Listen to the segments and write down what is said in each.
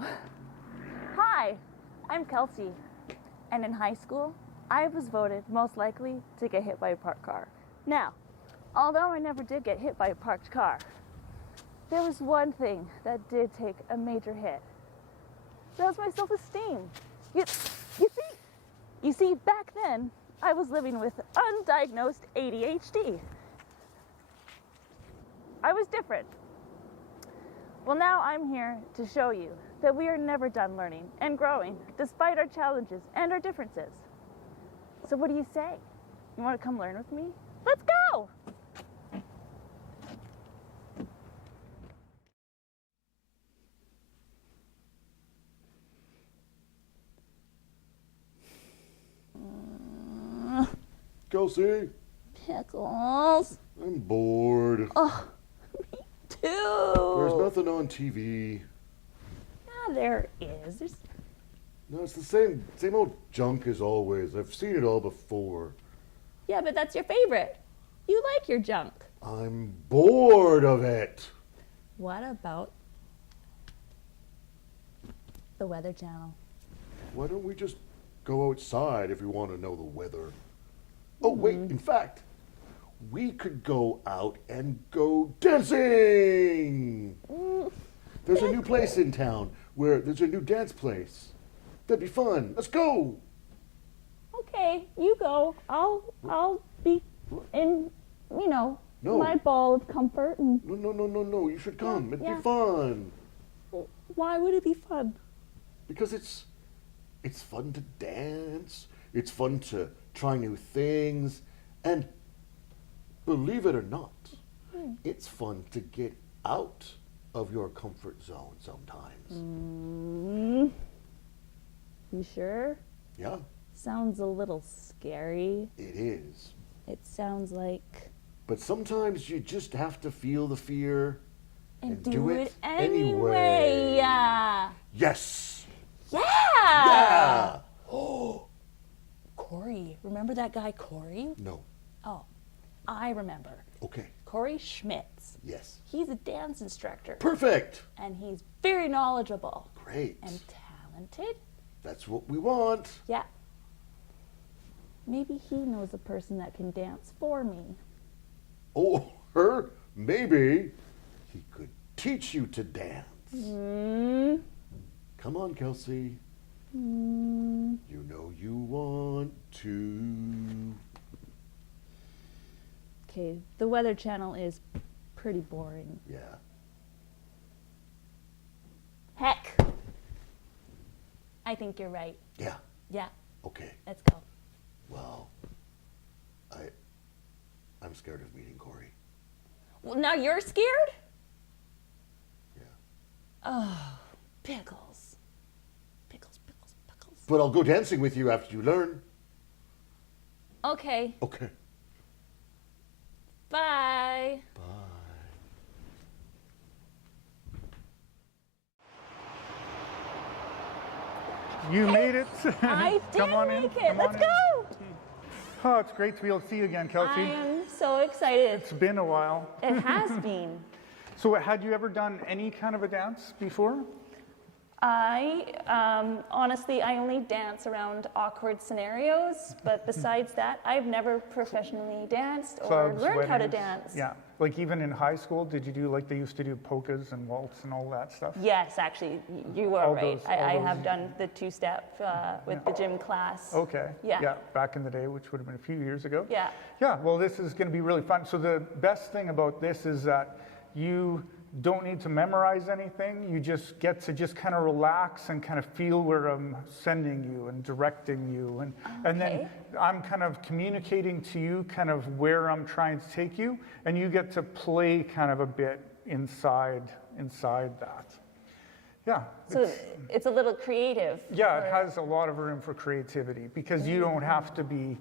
go. Hi, I'm Kelsey, and in high school, I was voted most likely to get hit by a parked car. Now, although I never did get hit by a parked car, there was one thing that did take a major hit. That was my self-esteem. You see, back then, I was living with undiagnosed ADHD. I was different. Well, now I'm here to show you that we are never done learning and growing, despite our challenges and our differences. So what do you say? You want to come learn with me? Let's go! Kelsey? Pickles. I'm bored. Oh, me too. There's nothing on TV. Yeah, there is. No, it's the same old junk as always. I've seen it all before. Yeah, but that's your favorite. You like your junk. I'm bored of it. What about the Weather Channel? Why don't we just go outside if we want to know the weather? Oh, wait, in fact, we could go out and go dancing. There's a new place in town where there's a new dance place. That'd be fun. Let's go. Okay, you go. I'll be in, No. my ball of comfort. And No. You should come. It'd yeah. be fun. Why would it be fun? Because it's fun to dance. It's fun to try new things. And believe it or not, it's fun to get out of your comfort zone sometimes. You sure? Yeah. Sounds a little scary. It is. It sounds like... But sometimes you just have to feel the fear And do it anyway. Yes. Yeah! Yeah. Oh, Cory. Remember that guy, Cory? No. Oh, I remember. Okay. Cory Schmidtz. Yes. He's a dance instructor. Perfect. And he's very knowledgeable. Great. And talented. That's what we want. Yeah. Maybe he knows a person that can dance for me. Oh, her? Maybe. He could teach you to dance. Come on, Kelsey. You know you want to. Okay, the Weather Channel is pretty boring. Yeah. Heck. I think you're right. Yeah. Yeah, Okay. let's go. Well, I'm scared of meeting Cory. Well, now you're scared? Yeah. Oh, pickles. But I'll go dancing with you after you learn. Okay, Okay. bye. Bye. You made it. I did Come on in. make it. Come on Let's in. go. Oh, it's great to be able to see you again, Kelsey. I am so excited. It's been a while. It has been. So had you ever done any kind of a dance before? Honestly, I only dance around awkward scenarios, but besides that, I've never professionally danced or Clubs, learned how to weddings? dance. Yeah. Like even in high school, did you do like they used to do polkas and waltz and all that stuff? Yes, actually, you are All right. those- I all have those- done the two-step with the gym class. Okay. Yeah. Yeah, back in the day, which would have been a few years ago. Yeah. Yeah, well, this is going to be really fun. So the best thing about this is that you don't need to memorize anything. You just get to just kind of relax and kind of feel where I'm sending you and directing you. And then I'm kind of communicating to you kind of where I'm trying to take you, and you get to play kind of a bit inside that. Yeah. So it's a little creative. Yeah, it has a lot of room for creativity because you don't have to be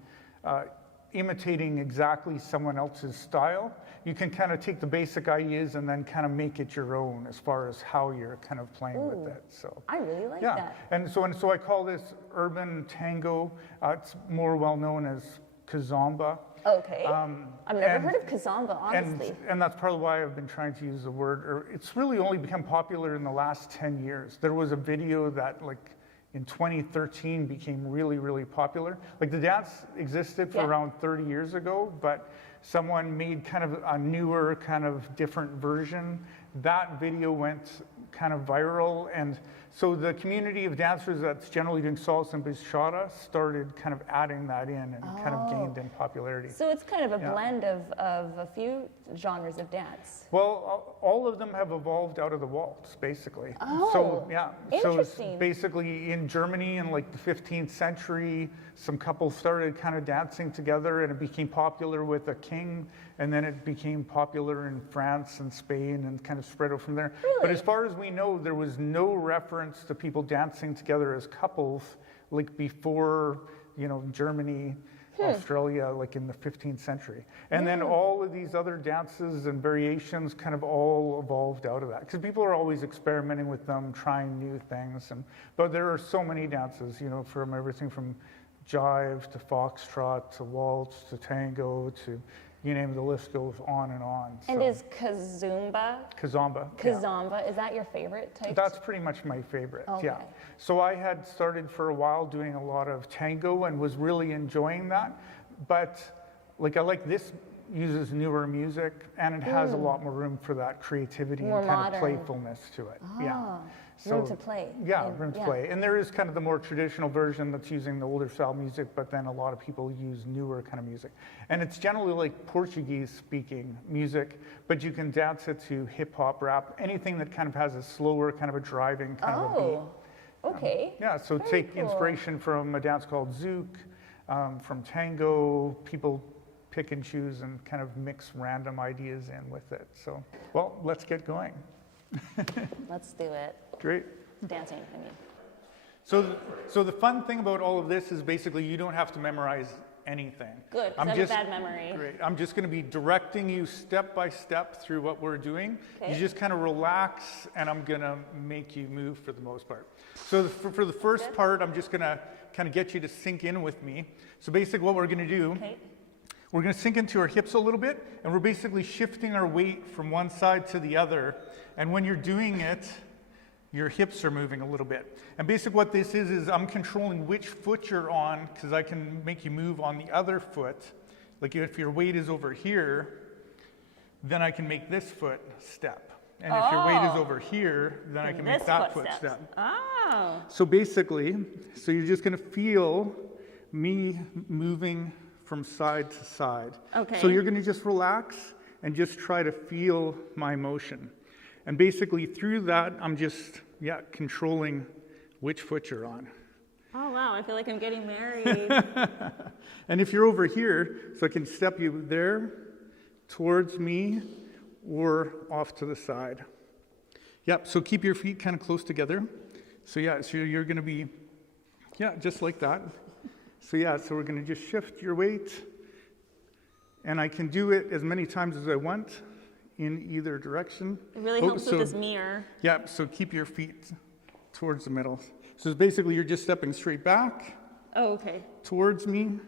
imitating exactly someone else's style. You can kind of take the basic ideas and then kind of make it your own as far as how you're kind of playing with it. So I really like yeah, that. and so I call this urban tango. It's more well known as Kizomba. Okay. I've never heard of Kizomba, honestly. And that's probably why I've been trying to use the word, or it's really only become popular in the last 10 years. There was a video that like in 2013 became really, really popular. Like the dance existed for around 30 years ago, but someone made kind of a newer, kind of different version. That video went kind of viral, and so the community of dancers that's generally doing salsa and bachata started kind of adding that in and kind of gained in popularity. So it's kind of a blend of a few genres of dance. Well, all of them have evolved out of the waltz, basically. Oh, so yeah, interesting. So it's basically in Germany in like the 15th century, some couples started kind of dancing together, and it became popular with a king, and then it became popular in France and Spain and kind of spread out from there. Really? But as far as we know, there was no reference to people dancing together as couples like before, Germany, Australia, like in the 15th century. And then all of these other dances and variations kind of all evolved out of that. Because people are always experimenting with them, trying new things. But there are so many dances, from everything from jive to foxtrot to waltz to tango to, you name it, the list goes on and on. And is Kizomba, Kizomba, is that your favorite type? That's pretty much my favorite, Okay. yeah. So I had started for a while doing a lot of tango and was really enjoying that. But I like this uses newer music, and it has a lot more room for that creativity More and kind modern. of playfulness to it. Yeah. Room to play. Yeah, room to play. And there is kind of the more traditional version that's using the older style music, but then a lot of people use newer kind of music. And it's generally like Portuguese speaking music, but you can dance it to hip hop, rap, anything that kind of has a slower, kind of a driving kind of a beat. Okay. So Very take cool. inspiration from a dance called zouk, from tango. People pick and choose and kind of mix random ideas in with it. So, well, let's get going. Let's do it. Great. Dancing, I mean. So the fun thing about all of this is basically you don't have to memorize anything. Good, 'cause I have a bad memory. Great. I'm just going to be directing you step by step through what we're doing. Okay. You just kind of relax, and I'm going to make you move for the most part. So for the first part, I'm just going to kind of get you to sink in with me. So basically what we're going to do, we're going to sink into our hips a little bit, and we're basically shifting our weight from one side to the other. And when you're doing it, your hips are moving a little bit. And basically what this is I'm controlling which foot you're on, because I can make you move on the other foot. Like if your weight is over here, then I can make this foot step. And if your weight is over here, then I can make that foot step. Oh. So basically, you're just going to feel me moving from side to side. Okay. So you're going to just relax and just try to feel my motion. And basically through that, I'm just, controlling which foot you're on. Oh, wow, I feel like I'm getting married. And if you're over here, so I can step you there, towards me, or off to the side. Yep, so keep your feet kind of close together. So you're going to be, just like that. So we're going to just shift your weight. And I can do it as many times as I want in either direction. It really helps with this mirror. Yeah, so keep your feet towards the middle. So basically you're just stepping straight back. Oh, okay. Towards me,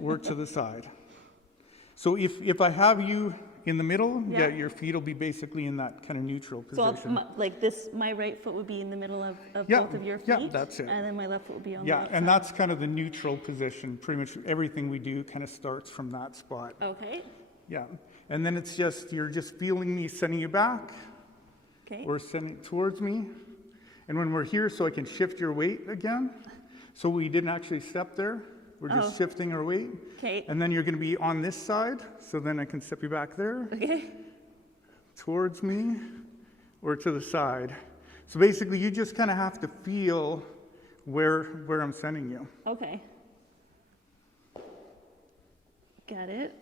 or to the side. So if I have you in the middle, your feet will be basically in that kind of neutral position. So my right foot would be in the middle of both of your feet? Yeah, that's it. And then my left foot would be on the right and side. that's kind of the neutral position. Pretty much everything we do kind of starts from that spot. Okay. Yeah, and then you're just feeling me sending you back, or sending towards me. And when we're here, so I can shift your weight again. So we didn't actually step there. We're just shifting our weight. Okay. And then you're going to be on this side, so then I can step you back there. Okay. Towards me, or to the side. So basically, you just kind of have to feel where I'm sending you. Okay. Got it.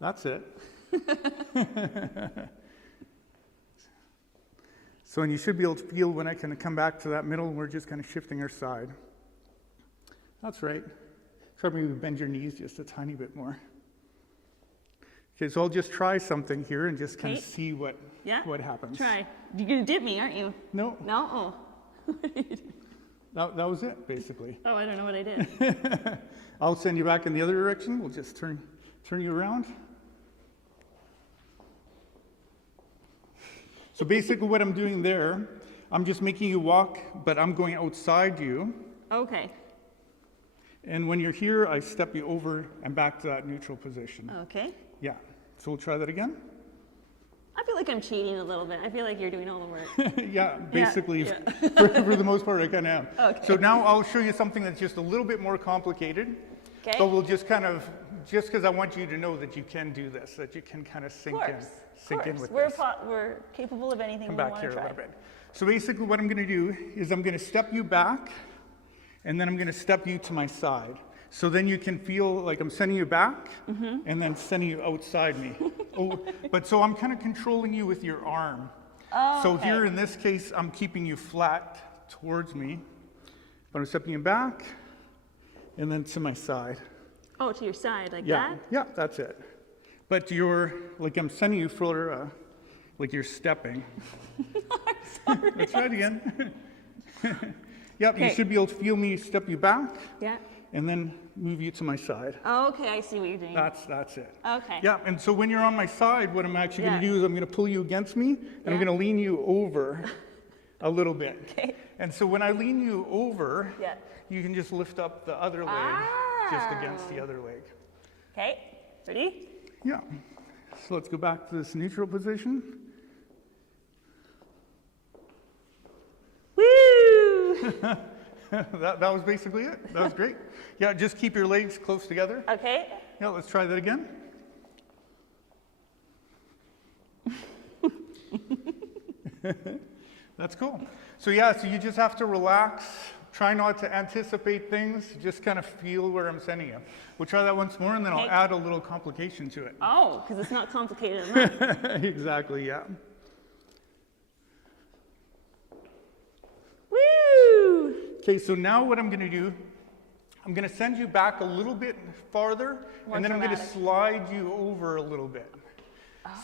That's it. So, and you should be able to feel when I kind of come back to that middle, and we're just kind of shifting our side. That's right. Try maybe bend your knees just a tiny bit more. Okay, so I'll just try something here and just kind of see what happens. Try. You're going to dip me, aren't you? No. No? Oh. That was it, basically. Oh, I don't know what I did. I'll send you back in the other direction. We'll just turn you around. So basically what I'm doing there, I'm just making you walk, but I'm going outside you. Okay. And when you're here, I step you over and back to that neutral position. Okay. Yeah. So we'll try that again. I feel like I'm cheating a little bit. I feel like you're doing all the work. Yeah, basically, Yeah. For the most part, I kind of am. Okay. So now I'll show you something that's just a little bit more complicated. Okay. But we'll just just because I want you to know that you can do this, that you can kind of sink in with this. We're capable of anything Come we back want here to a try. little bit. So basically what I'm going to do is I'm going to step you back, and then I'm going to step you to my side. So then you can feel like I'm sending you back, and then sending you outside me. But so I'm kind of controlling you with your arm. Oh, So okay. here in this case, I'm keeping you flat towards me, but I'm stepping you back, and then to my side. Oh, to your side, like Yeah, that? yeah, that's it. But you're, like I'm sending you for, like you're stepping. Sorry. Let's try it again. Yep, you Okay. should be able to feel me step you back, Yeah. and then move you to my side. Okay, I see what you're doing. That's it. Okay. Yeah, and so when you're on my side, what I'm actually going to Yeah. do is I'm going to pull you against me, and I'm Yeah. going to lean you over a little bit. Okay. And so when I lean you over, Yeah. you can just lift up the other leg just against the other leg. Okay. Ready? Yeah. So let's go back to this neutral position. Woo! that was basically it. That was great. Yeah, just keep your legs close together. Okay. Yeah, let's try that again. That's cool. So yeah, so you just have to relax. Try not to anticipate things. Just kind of feel where I'm sending you. We'll try that once more, and then I'll Okay. add a little complication to it. Oh, because it's not complicated enough. Exactly, yeah. Woo! Okay, so now what I'm going to do, I'm going to send you back a little bit farther, More and then I'm going to dramatic. slide you over a little bit.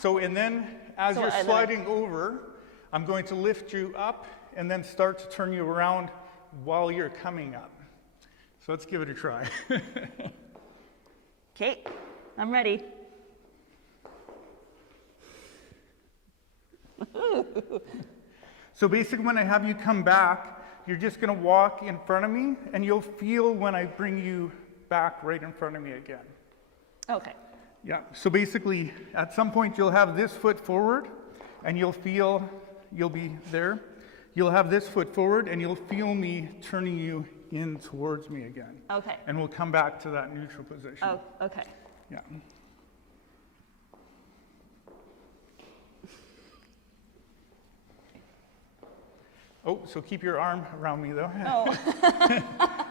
So, and then as So you're I- then I- sliding over, I'm going to lift you up and then start to turn you around while you're coming up. So let's give it a try. Okay, I'm ready. So basically when I have you come back, you're just going to walk in front of me, and you'll feel when I bring you back right in front of me again. Okay. Yeah, so basically, at some point you'll have this foot forward, and you'll be there. You'll have this foot forward, and you'll feel me turning you in towards me again. Okay. And we'll come back to that neutral position. Oh, okay. Yeah. Oh, so keep your arm around me though. Oh.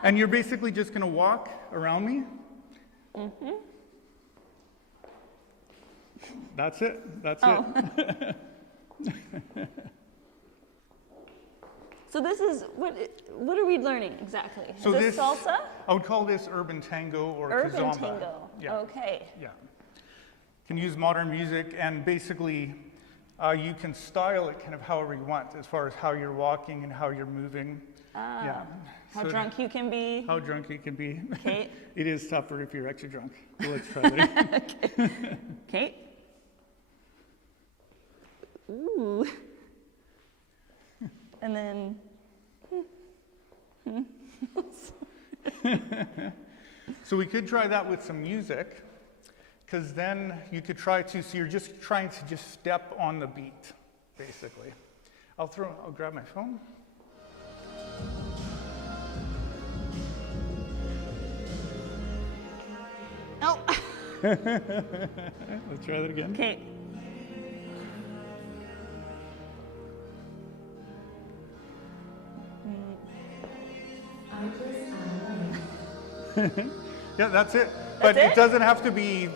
And you're basically just gonna walk around me. Mm-hmm. That's it. That's it. So this is, what are we learning exactly? Is So this salsa? I would call this urban tango or Urban Kizomba. tango. Yeah. Okay. Yeah. Can use modern music, and basically you can style it kind of however you want, as far as how you're walking and how you're moving. Yeah. How So drunk you can be. How drunk you can be. Okay. It is tougher if you're extra drunk. So let's try that. Okay. Ooh. And then. So we could try that with some music, because then you could try to, so you're just trying to just step on the beat, basically. I'll grab my phone. Oh. Let's try that again. Okay. Yeah, that's it. But That's it it? doesn't have to be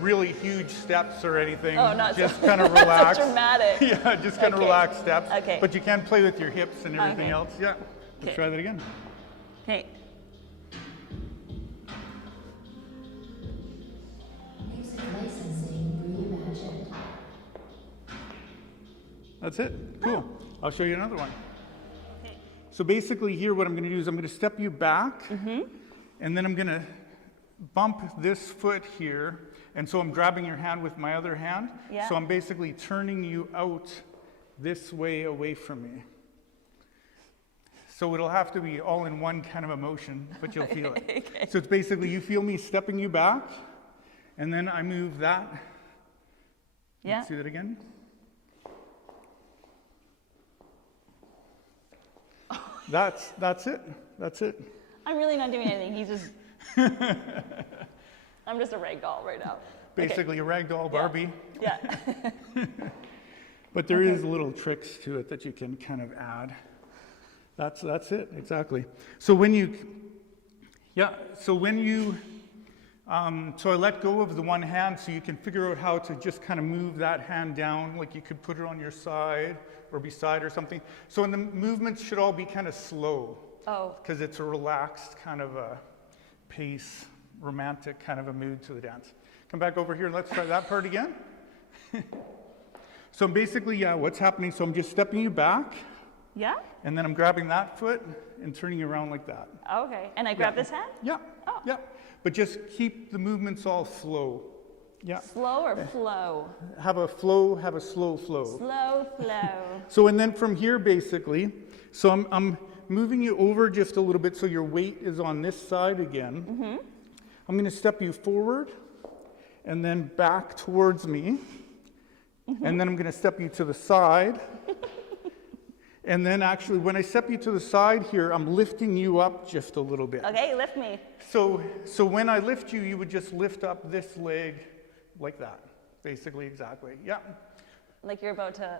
really huge steps or anything. Oh, not just so, kind of not so relax. dramatic. Yeah, just kind of Okay. relaxed steps. Okay. But you can play with your hips and everything Okay. else. Yeah. Let's Okay. try that again. Okay. Music licensing reimagined. That's it. Cool. I'll show you another one. Okay. So basically here what I'm going to do is I'm going to step you back, and then I'm going to bump this foot here, and so I'm grabbing your hand with my other hand. Yeah. So I'm basically turning you out this way away from me. So it'll have to be all in one kind of a motion, but you'll feel it. Okay. So it's basically you feel me stepping you back, and then I move that. Yeah. Let's do that again. That's it. That's it. I'm really not doing anything. He's just. I'm just a rag doll right now. Basically a ragdoll Barbie. Yeah. But there is little tricks to it that you can kind of add. That's it, exactly. So when you, so I let go of the one hand so you can figure out how to just kind of move that hand down, like you could put it on your side or beside or something. So the movements should all be kind of slow. Oh. Because it's a relaxed kind of a pace, romantic kind of a mood to the dance. Come back over here and let's try that part again. So basically, what's happening, so I'm just stepping you back. Yeah? And then I'm grabbing that foot and turning you around like that. Okay. And I grab this hand? Yeah, Oh. yeah. But just keep the movements all slow. Yeah. Slow or flow? Have a flow, have a slow flow. Slow flow. So, and then from here, basically, so I'm moving you over just a little bit so your weight is on this side again. Mm-hmm. I'm going to step you forward and then back towards me. Mm-hmm. And then I'm going to step you to the side. And then actually, when I step you to the side here, I'm lifting you up just a little bit. Okay, lift me. So when I lift you, you would just lift up this leg like that. Basically, exactly. Yeah. Like you're about to.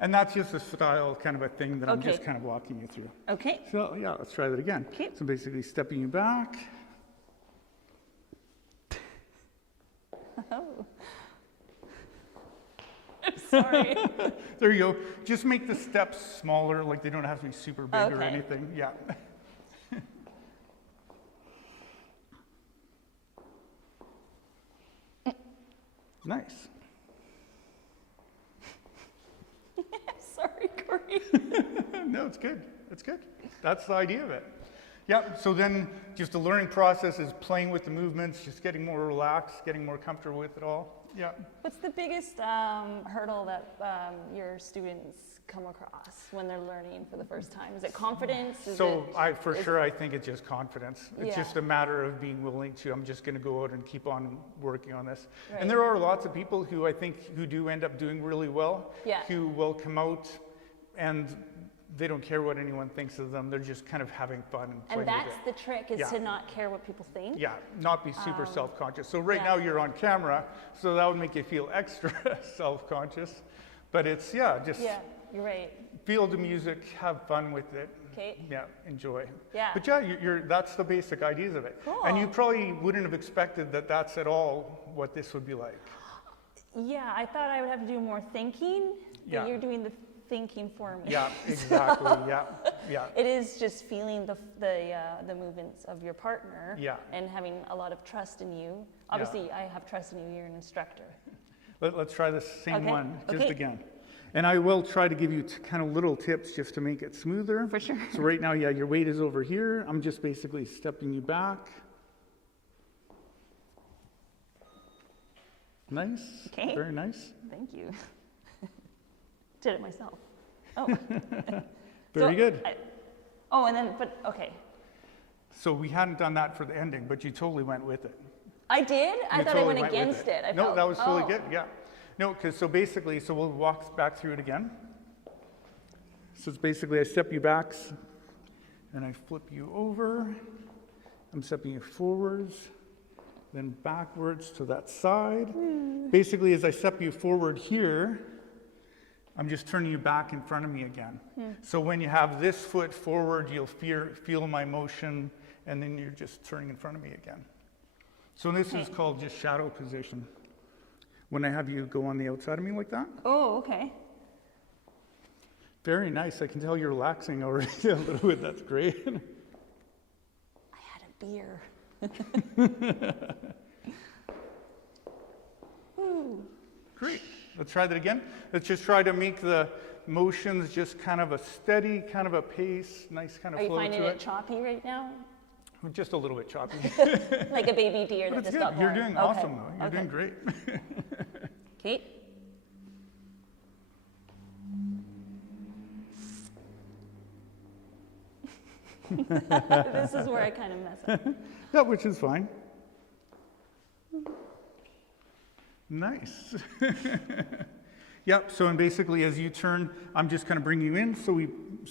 And that's just a style kind of a thing that I'm Okay. just kind of walking you through. Okay. So yeah, let's try that again. Okay. So basically stepping you back. Oh. I'm sorry. There you go. Just make the steps smaller, like they don't have to be super big or Okay. anything. Yeah. Nice. Sorry, Cory. No, it's good. It's good. That's the idea of it. Yeah, so then just the learning process is playing with the movements, just getting more relaxed, getting more comfortable with it all. Yeah. What's the biggest hurdle that your students come across when they're learning for the first time? Is it confidence? Is So it, I think it's just confidence. It's Yeah. just a matter of being willing to, I'm just going to go out and keep on working on this. Right. And there are lots of people who I think who do end up doing really well, Yeah. who will come out and they don't care what anyone thinks of them. They're just kind of having fun and playing and that's with it. the trick, is Yeah. to not care what people think? Yeah, not be super self-conscious. So right yeah. now you're on camera, so that would make you feel extra self-conscious. But it's, just Yeah, you're right. feel the music, have fun with it. Okay. Yeah, enjoy. Yeah. But that's the basic ideas of it. Cool. And you probably wouldn't have expected that that's at all what this would be like. Yeah, I thought I would have to do more thinking, but Yeah. you're doing the thinking for me. Yeah, exactly. Yeah. It is just feeling the movements of your partner Yeah. and having a lot of trust in you. Obviously, I have trust in you. You're an instructor. Let's try the same Okay. one just Okay. again. And I will try to give you kind of little tips just to make it smoother. For sure. So right now, your weight is over here. I'm just basically stepping you back. Nice. Okay. Very nice. Thank you. Did it myself. Oh. Very good. And then, okay. So we hadn't done that for the ending, but you totally went with it. I did? I You thought totally I went against with it. I No, felt, that was totally oh. good. Yeah. No, because so we'll walk back through it again. So it's basically I step you back, and I flip you over. I'm stepping you forwards, then backwards to that side. Basically, as I step you forward here, I'm just turning you back in front of me again. So when you have this foot forward, you'll feel my motion, and then you're just turning in front of me again. So this is called just shadow position. When I have you go on the outside of me like that. Oh, okay. Very nice. I can tell you're relaxing already a little bit. That's great. I had a beer. Great. Let's try that again. Let's just try to make the motions just kind of a steady kind of a pace, nice kind of Are you flow finding to it choppy right now? Just a little bit choppy. Like a baby deer But that it's just good. got You're born. doing Okay. awesome though. You're doing great. Kate? This is where I kind of mess up. Yeah, which is fine. Nice. Yep, so and basically as you turn, I'm just kind of bringing you in, so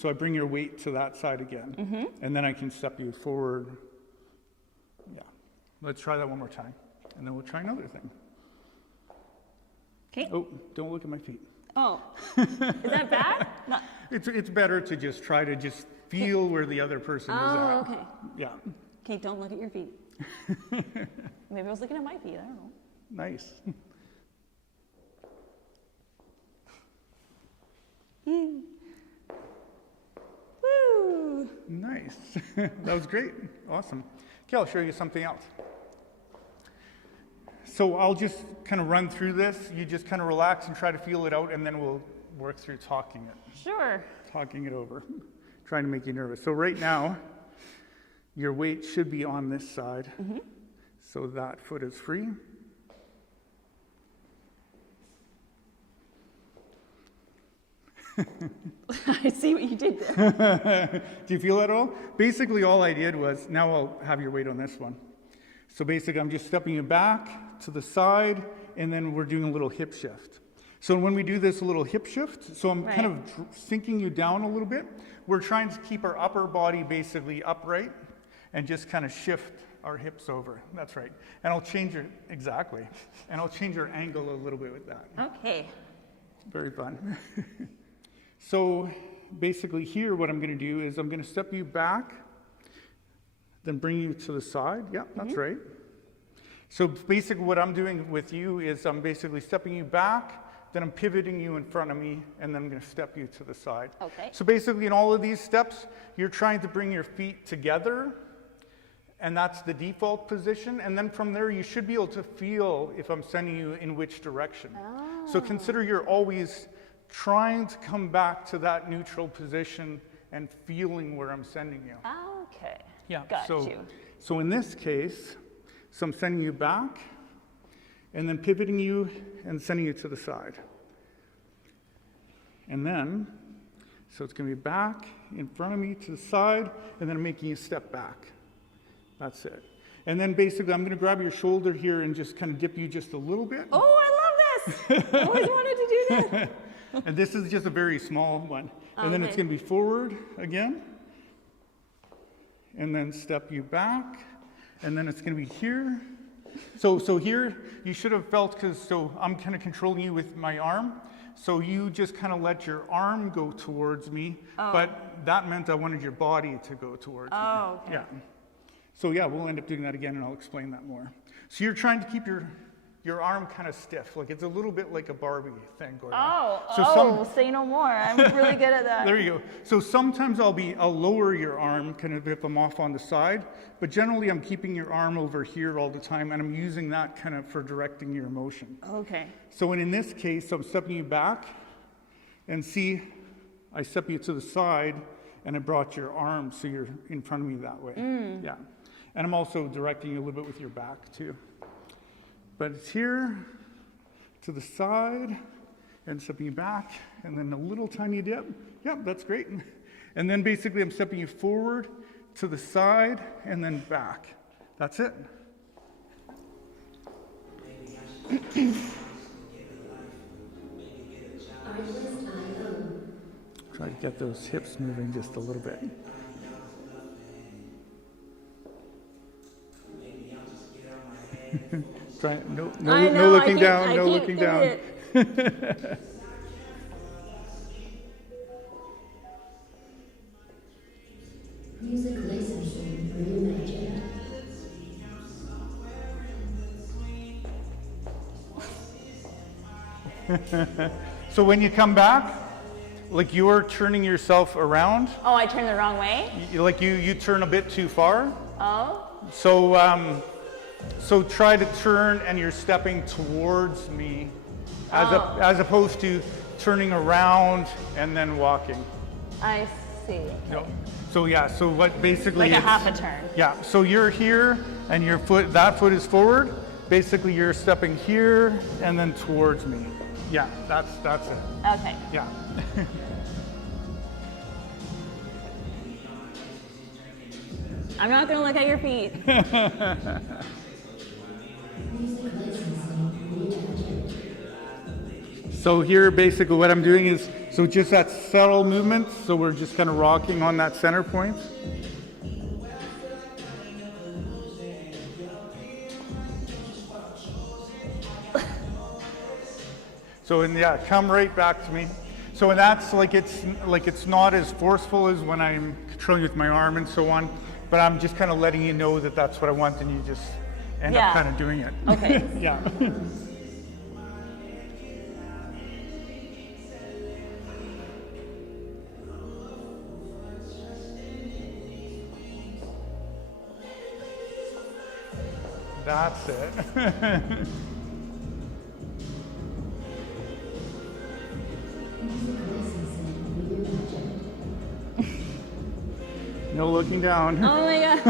I bring your weight to that side again. And then I can step you forward. Yeah. Let's try that one more time. And then we'll try another thing. Okay. Oh, don't look at my feet. Oh, is that bad? No. It's better to just try to just feel where the other person is at. Oh, okay. Yeah. Okay, don't look at your feet. Maybe I was looking at my feet, I don't know. Nice. Woo! Nice. That was great. Awesome. Okay, I'll show you something else. So I'll just kind of run through this. You just kind of relax and try to feel it out, and then we'll work through talking it over, trying to make you nervous. So right now, your weight should be on this side. So that foot is free. I see what you did there. Do you feel that at all? Basically, all I did was, now I'll have your weight on this one. So basically, I'm just stepping you back to the side, and then we're doing a little hip shift. So when we do this little hip shift, so I'm kind of sinking you down a little bit. We're trying to keep our upper body basically upright and just kind of shift our hips over. That's right. And I'll change your, exactly. And I'll change your angle a little bit with that. Okay. Very fun. So basically here, what I'm going to do is I'm going to step you back, then bring you to the side. Yeah, that's right. So basically what I'm doing with you is I'm basically stepping you back, then I'm pivoting you in front of me, and then I'm going to step you to the side. Okay. So basically in all of these steps, you're trying to bring your feet together, and that's the default position. And then from there, you should be able to feel if I'm sending you in which direction. Oh. So consider you're always trying to come back to that neutral position and feeling where I'm sending you. Okay. Yeah. Got you. So in this case, so I'm sending you back, and then pivoting you and sending you to the side. And then, so it's going to be back in front of me to the side, and then I'm making you step back. That's it. And then basically, I'm going to grab your shoulder here and just kind of dip you just a little bit. Oh, I love this! I always wanted to do this. And this is just a very small one. And then it's going to be forward again. And then step you back. And then it's going to be here. So here, you should have felt, because so I'm kind of controlling you with my arm. So you just kind of let your arm go towards me. But that meant I wanted your body to go towards me. Oh, okay. Yeah. So yeah, we'll end up doing that again, and I'll explain that more. So you're trying to keep your arm kind of stiff, like it's a little bit like a Barbie thing going on. So say no more. I'm really good at that. There you go. So sometimes I'll lower your arm kind of if I'm off on the side, but generally I'm keeping your arm over here all the time, and I'm using that kind of for directing your motion. Okay. So in this case, I'm stepping you back, and see, I step you to the side, and I brought your arm so you're in front of me that way. Yeah. And I'm also directing you a little bit with your back too. But it's here, to the side, and stepping you back, and then a little tiny dip. Yep, that's great. And then basically I'm stepping you forward, to the side, and then back. That's it. Try to get those hips moving just a little bit. Try no looking down, no looking down. Music licensing reimagined. So when you come back, like you're turning yourself around, Oh, I turned the wrong way? like you turn a bit too far. Oh. So try to turn, and you're stepping towards me as opposed to turning around and then walking. I see. Okay. No. So yeah, so what basically Like a it's- half a turn. Yeah, so you're here and that foot is forward. Basically you're stepping here and then towards me. Yeah, that's it. Okay. Yeah. I'm not gonna look at your feet. So here basically what I'm doing is, so just that subtle movement, so we're just kind of rocking on that center point. So yeah, come right back to me. So that's it's not as forceful as when I'm controlling with my arm and so on, but I'm just kind of letting you know that that's what I want, and you just end up kind of doing it. Okay. Yeah. That's it. No looking down. Oh my God.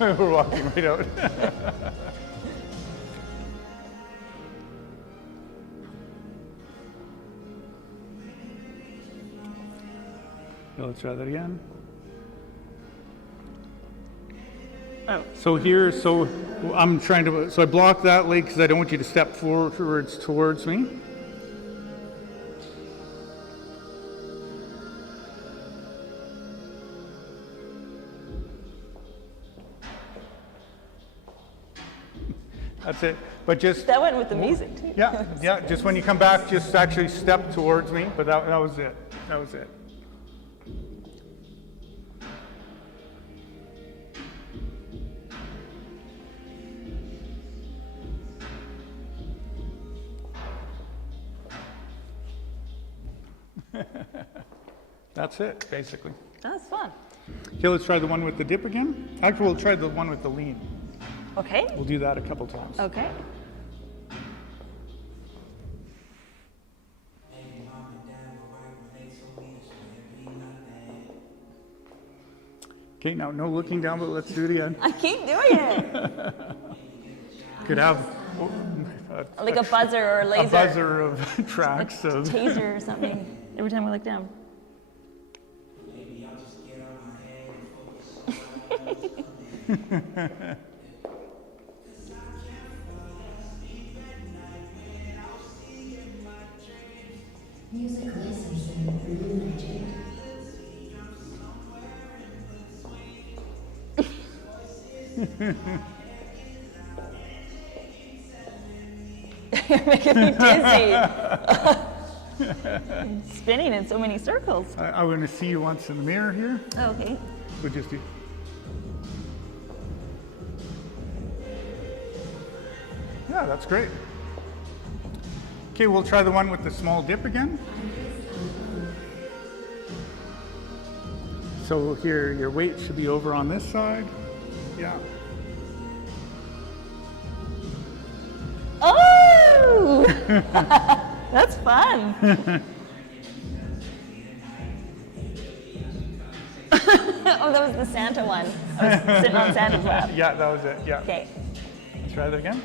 Forgot. We're walking right out. Let's try that again. Oh. So here, so I'm trying to, so I block that leg because I don't want you to step forwards towards me. That's it. But just, That went with the music too. yeah, just when you come back, just actually step towards me. But that was it. That was it. That's it, basically. That's fun. Okay, let's try the one with the dip again. Actually, we'll try the one with the lean. Okay. We'll do that a couple times. Okay. Okay, now no looking down, but let's do it again. I keep doing it. Could have Like a buzzer or a laser. a buzzer of tracks of. Taser or something every time we look down. Music licensing reimagined. You're making me dizzy. Spinning in so many circles. I'm going to see you once in the mirror here. Oh, okay. We'll just do. Yeah, that's great. Okay, we'll try the one with the small dip again. So here, your weight should be over on this side. Yeah. Oh! That's fun. Oh, that was the Santa one. I was sitting on Santa's lap. Yeah, that was it. Yeah. Okay. Let's try that again.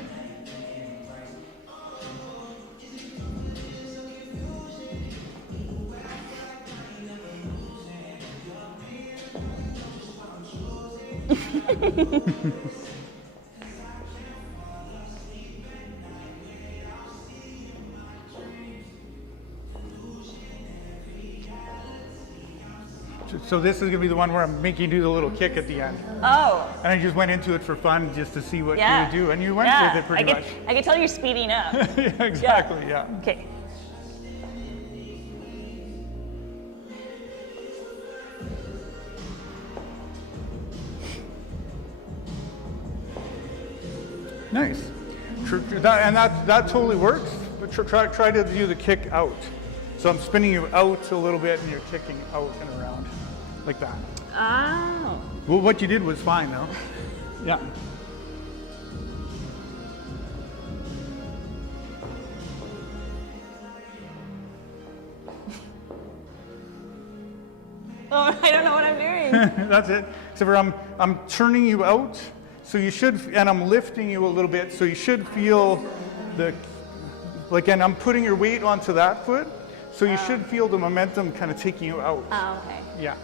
So this is going to be the one where I'm making you do the little kick at the end. Oh. And I just went into it for fun just to see what Yeah. you would do. And you went Yeah. with it pretty much. I can tell you're speeding up. Yeah, exactly, yeah. Okay. Nice. That totally works, but try to do the kick out. So I'm spinning you out a little bit and you're kicking out and around, like that. Oh. Well, what you did was fine, though. Yeah. Oh, I don't know what I'm doing. That's it. Except for I'm turning you out, so you should, and I'm lifting you a little bit, so you should feel and I'm putting your weight onto that foot, so you should feel the momentum kind of taking you out. Oh, okay. Yeah.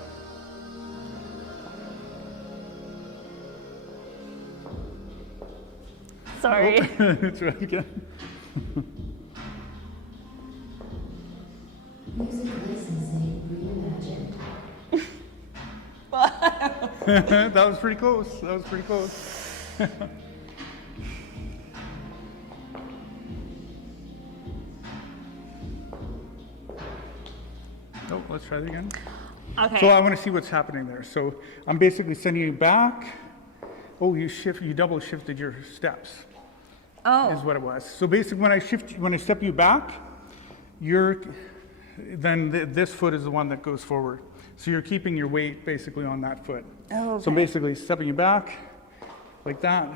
Sorry. That's right again. Music licensing reimagined. That was pretty close. That was pretty close. Oh, let's try that again. Okay. So I want to see what's happening there. So I'm basically sending you back. Oh, you double shifted your steps. Oh. Is what it was. So basically, when I step you back, this foot is the one that goes forward. So you're keeping your weight basically on that foot. Oh, okay. So basically, stepping you back like that.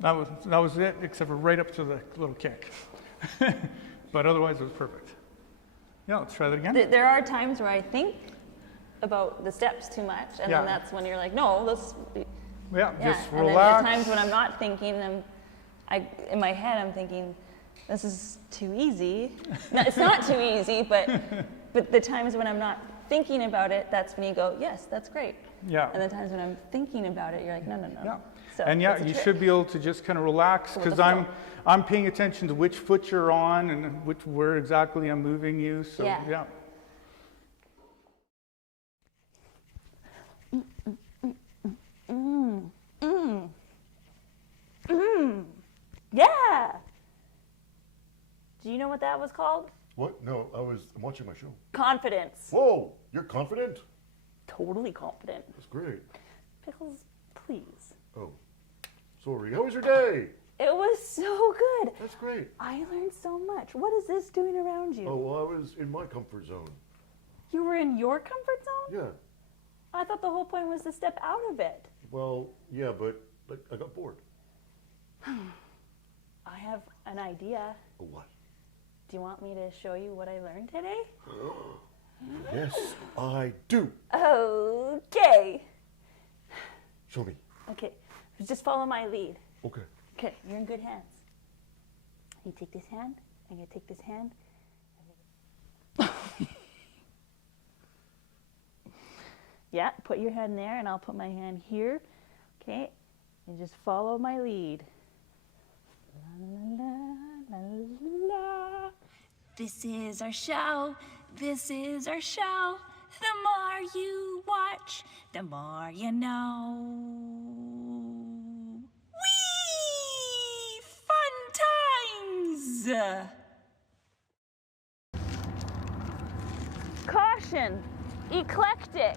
That was it, except for right up to the little kick. But otherwise, it was perfect. Yeah, let's try that again. There are times where I think about the steps too much, and Yeah. then that's when you're like, no, let's. Yeah, Yeah. just And relax. then the times when I'm not thinking, in my head, I'm thinking, this is too easy. No, it's not too easy, but the times when I'm not thinking about it, that's when you go, yes, that's great. Yeah. And the times when I'm thinking about it, you're like, no. Yeah. So And yeah, that's a you trick. should be able to just kind of relax, Go with because the I'm paying attention to which foot you're on and where exactly I'm moving you. So Yeah. Yeah. Do you know what that was called? What? No, I'm watching my show. Confidence. Whoa, you're confident? Totally confident. That's great. Pickles, please. Oh, sorry. How was your day? It was so good. That's great. I learned so much. What is this doing around you? Oh, well, I was in my comfort zone. You were in your comfort zone? Yeah. I thought the whole point was to step out of it. Well, yeah, but I got bored. I have an idea. What? Do you want me to show you what I learned today? Yes, I do. Okay. Show me. Okay. Just follow my lead. Okay. Okay, you're in good hands. You take this hand, I'm gonna take this hand. Yeah, put your hand there and I'll put my hand here. Okay, and just follow my lead. La, la, la, la, la. This is our show. This is our show. The more you watch, the more you know. Whee! Fun times! Caution! Eclectic!